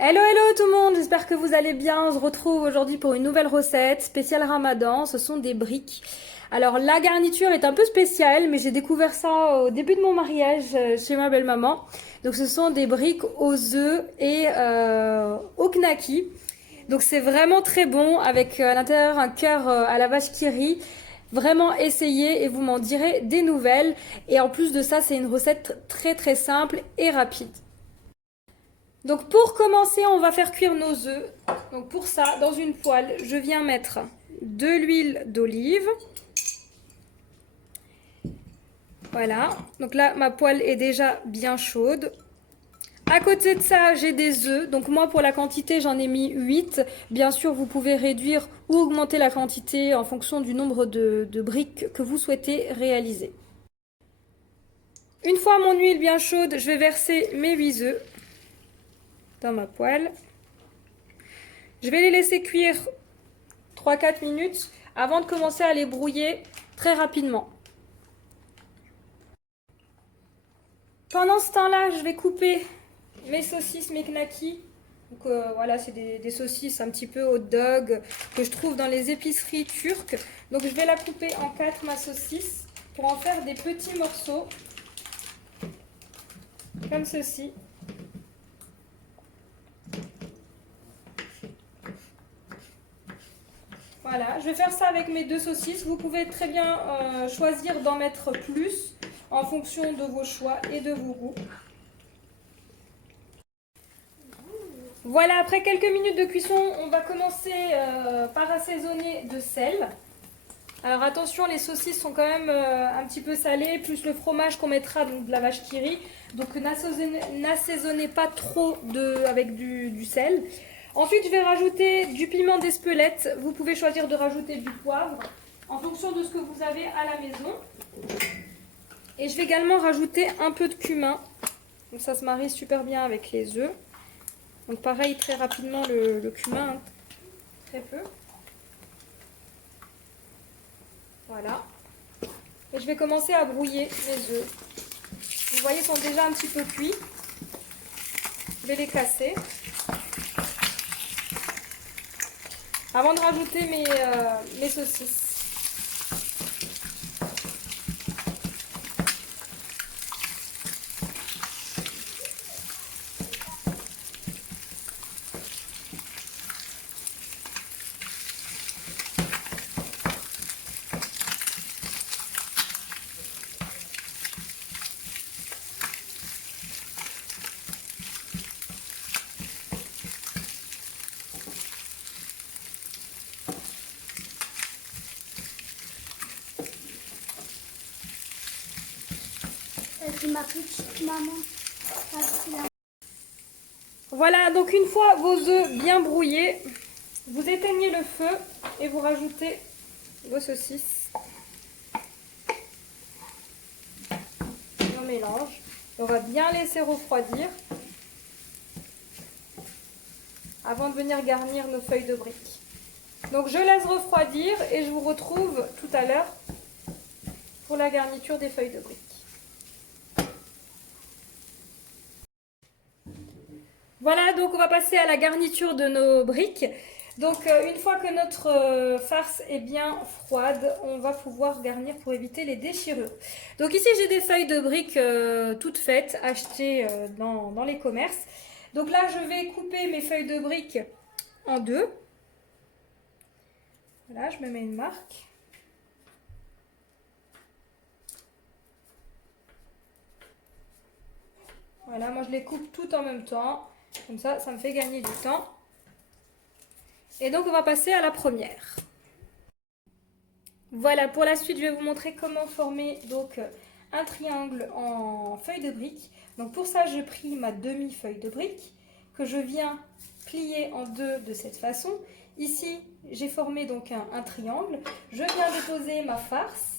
Hello hello tout le monde, j'espère que vous allez bien. On se retrouve aujourd'hui pour une nouvelle recette spéciale Ramadan. Ce sont des briques. Alors la garniture est un peu spéciale, mais j'ai découvert ça au début de mon mariage chez ma belle-maman. Donc ce sont des briques aux œufs et au knaki. Donc c'est vraiment très bon avec à l'intérieur un cœur à la vache qui rit. Vraiment essayez et vous m'en direz des nouvelles. Et en plus de ça, c'est une recette très très simple et rapide. Donc pour commencer, on va faire cuire nos œufs. Donc pour ça, dans une poêle, je viens mettre de l'huile d'olive. Voilà. Donc là, ma poêle est déjà bien chaude. À côté de ça, j'ai des œufs. Donc moi, pour la quantité, j'en ai mis 8. Bien sûr, vous pouvez réduire ou augmenter la quantité en fonction du nombre de briques que vous souhaitez réaliser. Une fois mon huile bien chaude, je vais verser mes 8 œufs dans ma poêle. Je vais les laisser cuire 3-4 minutes avant de commencer à les brouiller très rapidement. Pendant ce temps-là, je vais couper mes saucisses, mes knackis. Donc voilà, c'est des saucisses un petit peu hot dog que je trouve dans les épiceries turques. Donc je vais la couper en 4, ma saucisse, pour en faire des petits morceaux, comme ceci. Voilà, je vais faire ça avec mes 2 saucisses. Vous pouvez très bien choisir d'en mettre plus en fonction de vos choix et de vos goûts. Voilà, après quelques minutes de cuisson, on va commencer par assaisonner de sel. Alors attention, les saucisses sont quand même un petit peu salées, plus le fromage qu'on mettra, donc de la vache qui rit. Donc n'assaisonnez pas trop avec du sel. Ensuite, je vais rajouter du piment d'Espelette. Vous pouvez choisir de rajouter du poivre en fonction de ce que vous avez à la maison. Et je vais également rajouter un peu de cumin. Donc ça se marie super bien avec les œufs. Donc pareil, très rapidement le cumin, hein, très peu. Voilà. Et je vais commencer à brouiller mes œufs. Vous voyez, ils sont déjà un petit peu cuits. Je vais les casser. Avant de rajouter mes saucisses. C'est ma petite maman. Voilà, donc une fois vos œufs bien brouillés, vous éteignez le feu et vous rajoutez vos saucisses. On mélange. On va bien laisser refroidir avant de venir garnir nos feuilles de briques. Donc je laisse refroidir et je vous retrouve tout à l'heure pour la garniture des feuilles de briques. Voilà, donc on va passer à la garniture de nos briques. Donc une fois que notre farce est bien froide, on va pouvoir garnir pour éviter les déchirures. Donc ici j'ai des feuilles de briques toutes faites, achetées dans les commerces. Donc là je vais couper mes feuilles de briques en 2. Voilà, je me mets une marque. Voilà, moi je les coupe toutes en même temps. Comme ça me fait gagner du temps. Et donc on va passer à la première. Voilà, pour la suite, je vais vous montrer comment former donc un triangle en feuille de brique. Donc pour ça, je plie ma demi-feuille de brique que je viens plier en 2 de cette façon. Ici, j'ai formé donc un triangle. Je viens déposer ma farce.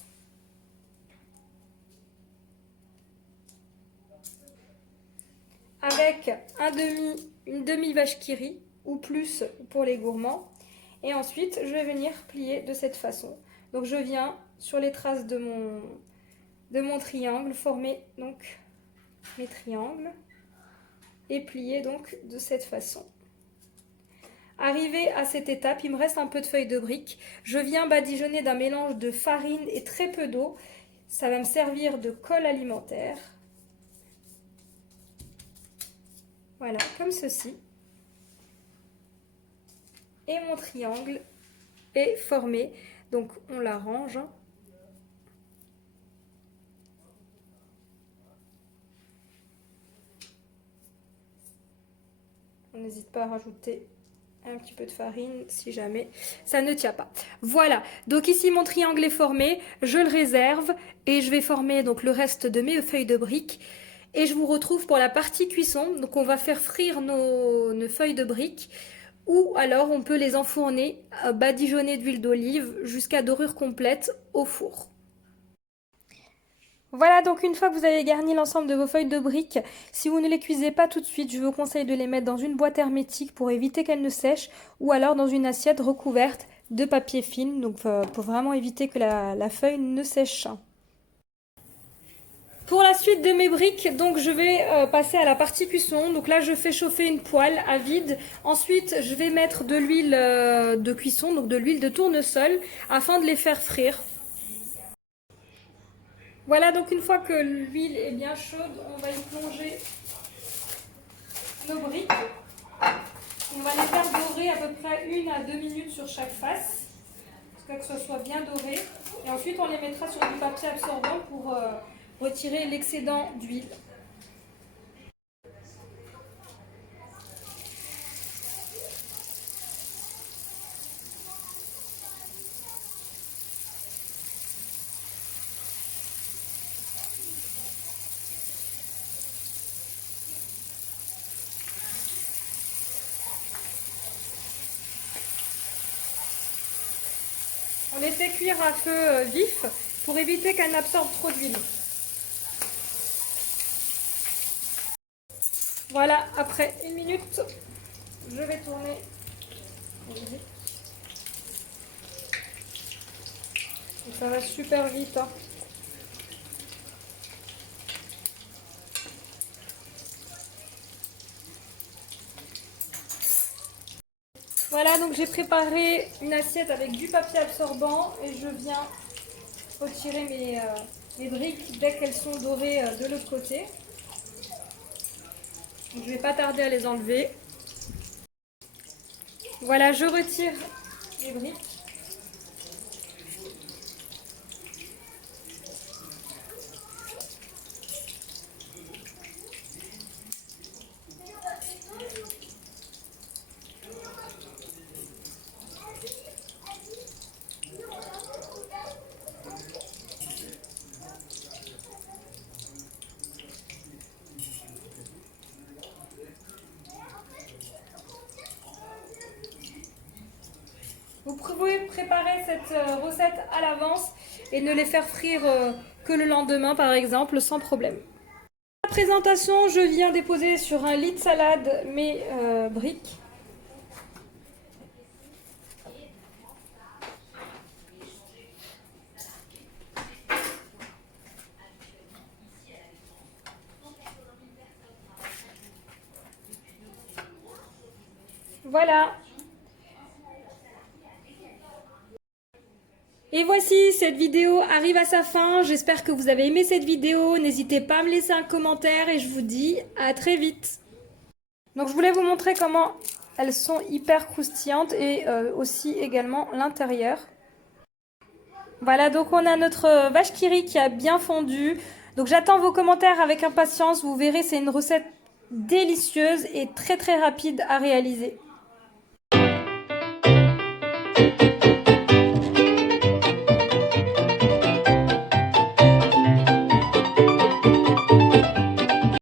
Avec une demi-vache qui rit ou plus pour les gourmands. Et ensuite, je vais venir plier de cette façon. Donc je viens sur les traces de mon triangle former donc mes triangles. et plier donc de cette façon. Arrivé à cette étape, il me reste un peu de feuilles de briques. Je viens badigeonner d'un mélange de farine et très peu d'eau. Ça va me servir de colle alimentaire. Voilà, comme ceci. Et mon triangle est formé. Donc on l'arrange. On n'hésite pas à rajouter un petit peu de farine si jamais ça ne tient pas. Voilà, donc ici mon triangle est formé, je le réserve et je vais former donc le reste de mes feuilles de briques. Et je vous retrouve pour la partie cuisson. Donc on va faire frire nos feuilles de briques ou alors on peut les enfourner, badigeonner d'huile d'olive jusqu'à dorure complète au four. Voilà, donc une fois que vous avez garni l'ensemble de vos feuilles de briques, si vous ne les cuisez pas tout de suite, je vous conseille de les mettre dans une boîte hermétique pour éviter qu'elles ne sèchent ou alors dans une assiette recouverte de papier film, donc pour vraiment éviter que la feuille ne sèche. Pour la suite de mes briques, donc je vais passer à la partie cuisson. Donc là, je fais chauffer une poêle à vide. Ensuite, je vais mettre de l'huile de cuisson, donc de l'huile de tournesol, afin de les faire frire. Voilà, donc une fois que l'huile est bien chaude, on va y plonger nos briques. On va les faire dorer à peu près 1 à 2 minutes sur chaque face, jusqu'à que ce soit bien doré. Et ensuite, on les mettra sur du papier absorbant pour retirer l'excédent d'huile. On les fait cuire à feu vif pour éviter qu'elles n'absorbent trop d'huile. Voilà, après 1 minute, je vais tourner. Et ça va super vite. Hein. Voilà, donc j'ai préparé une assiette avec du papier absorbant et je viens retirer mes briques dès qu'elles sont dorées de l'autre côté. Donc, je ne vais pas tarder à les enlever. Voilà, je retire les briques. Vous pouvez préparer cette recette à l'avance et ne les faire frire que le lendemain par exemple sans problème. Pour la présentation, je viens déposer sur un lit de salade mes briques. Voilà. Et voici, cette vidéo arrive à sa fin. J'espère que vous avez aimé cette vidéo. N'hésitez pas à me laisser un commentaire et je vous dis à très vite. Donc je voulais vous montrer comment elles sont hyper croustillantes et aussi également l'intérieur. Voilà, donc on a notre vache qui rit qui a bien fondu. Donc j'attends vos commentaires avec impatience. Vous verrez, c'est une recette délicieuse et très rapide à réaliser.